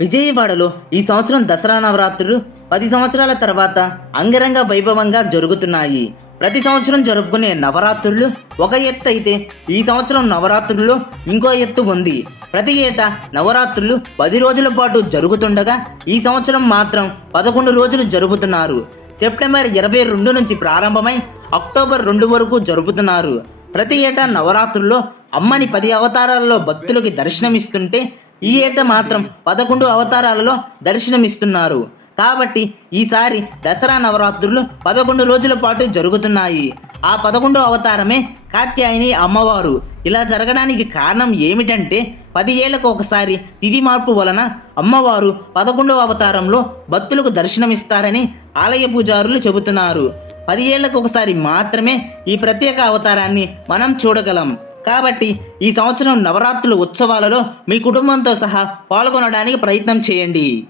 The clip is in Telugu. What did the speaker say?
విజయవాడలో ఈ సంవత్సరం దసరా నవరాత్రులు పది సంవత్సరాల తర్వాత అంగరంగ వైభవంగా జరుగుతున్నాయి. ప్రతి సంవత్సరం జరుపుకునే నవరాత్రులు ఒక ఎత్తు అయితే ఈ సంవత్సరం నవరాత్రుల్లో ఇంకో ఎత్తు ఉంది. ప్రతి ఏటా నవరాత్రులు పది రోజుల పాటు జరుగుతుండగా ఈ సంవత్సరం మాత్రం పదకొండు రోజులు జరుపుతున్నారు. సెప్టెంబర్ ఇరవై రెండు నుంచి ప్రారంభమై అక్టోబర్ రెండు వరకు జరుపుతున్నారు. ప్రతి ఏటా నవరాత్రుల్లో అమ్మని పది అవతారాల్లో భక్తులకి దర్శనమిస్తుంటే ఈ ఏట మాత్రం పదకొండు అవతారాలలో దర్శనమిస్తున్నారు. కాబట్టి ఈసారి దసరా నవరాత్రులు పదకొండు రోజుల పాటు జరుగుతున్నాయి. ఆ పదకొండో అవతారమే కాత్యాయని అమ్మవారు. ఇలా జరగడానికి కారణం ఏమిటంటే పది ఏళ్ళకు ఒకసారి తిథి మార్పు వలన అమ్మవారు పదకొండవ అవతారంలో భక్తులకు దర్శనమిస్తారని ఆలయ పూజారులు చెబుతున్నారు. పది ఏళ్ళకు ఒకసారి మాత్రమే ఈ ప్రత్యేక అవతారాన్ని మనం చూడగలం. కాబట్టి ఈ సంవత్సరం నవరాత్రుల ఉత్సవాలలో మీ కుటుంబంతో సహా పాల్గొనడానికి ప్రయత్నం చేయండి.